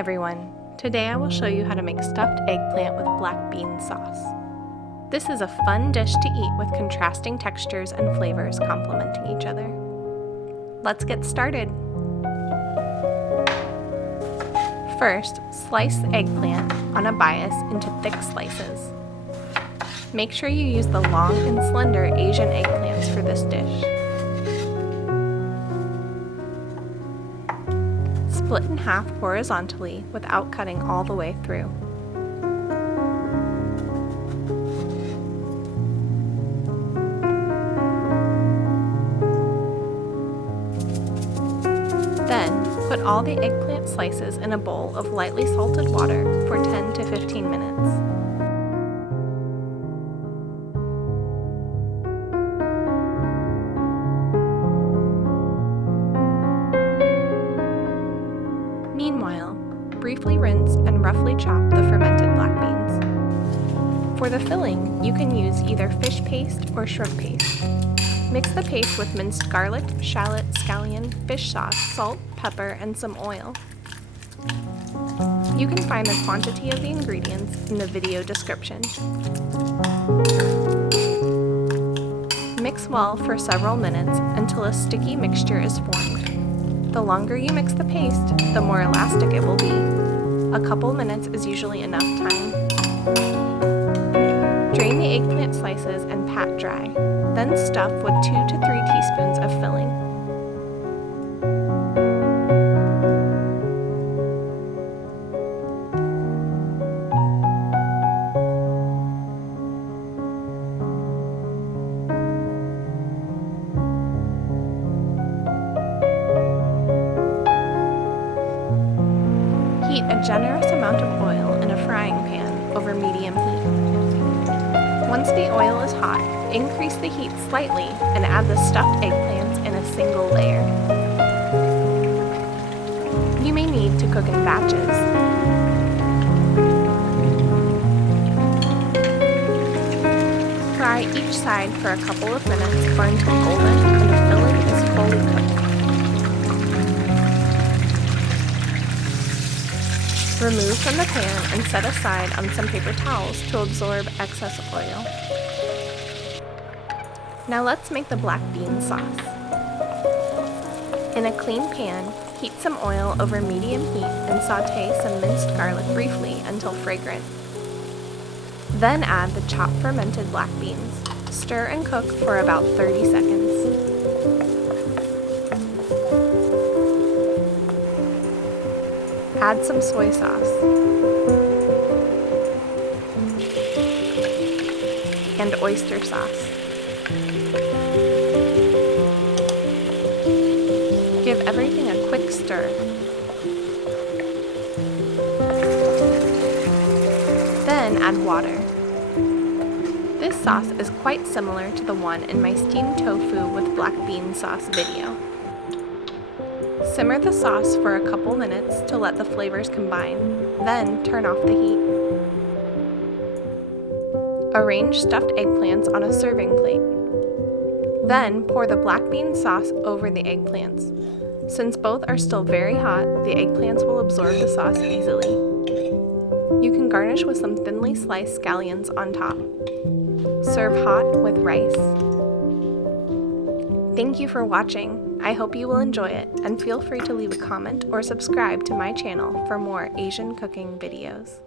everyone! Today I will show you how to make stuffed eggplant with black bean sauce. This is a fun dish to eat with contrasting textures and flavors complementing each other. Let's get started! First, slice the eggplant on a bias into thick slices. Make sure you use the long and slender Asian eggplants for this dish. Split in half horizontally without cutting all the way through. Then, put all the eggplant slices in a bowl of lightly salted water for 10 to 15 minutes. Meanwhile, briefly rinse and roughly chop the fermented black beans. For the filling, you can use either fish paste or shrimp paste. Mix the paste with minced garlic, shallot, scallion, fish sauce, salt, pepper, and some oil. You can find the quantity of the ingredients in the video description. Mix well for several minutes until a sticky mixture is formed. The longer you mix the paste, the more elastic it will be. A couple minutes is usually enough time. Drain the eggplant slices and pat dry, then stuff with 2 to 3 teaspoons of filling. Heat a generous amount of oil in a frying pan over medium heat. Once the oil is hot, increase the heat slightly and add the stuffed eggplants in a single layer. You may need to cook in batches. Fry each side for a couple of minutes or until golden and the filling is fully cooked. Remove from the pan and set aside on some paper towels to absorb excess oil. Now let's make the black bean sauce. In a clean pan, heat some oil over medium heat and saute some minced garlic briefly until fragrant. Then add the chopped fermented black beans. Stir and cook for about 30 seconds. Add some soy sauce and oyster sauce. Give everything a quick stir. Then add water. This sauce is quite similar to the one in my steamed tofu with black bean sauce video. Simmer the sauce for a couple minutes to let the flavors combine, then turn off the heat. Arrange stuffed eggplants on a serving plate. Then pour the black bean sauce over the eggplants. Since both are still very hot, the eggplants will absorb the sauce easily. You can garnish with some thinly sliced scallions on top. Serve hot with rice. Thank you for watching. I hope you will enjoy it, and feel free to leave a comment or subscribe to my channel for more Asian cooking videos.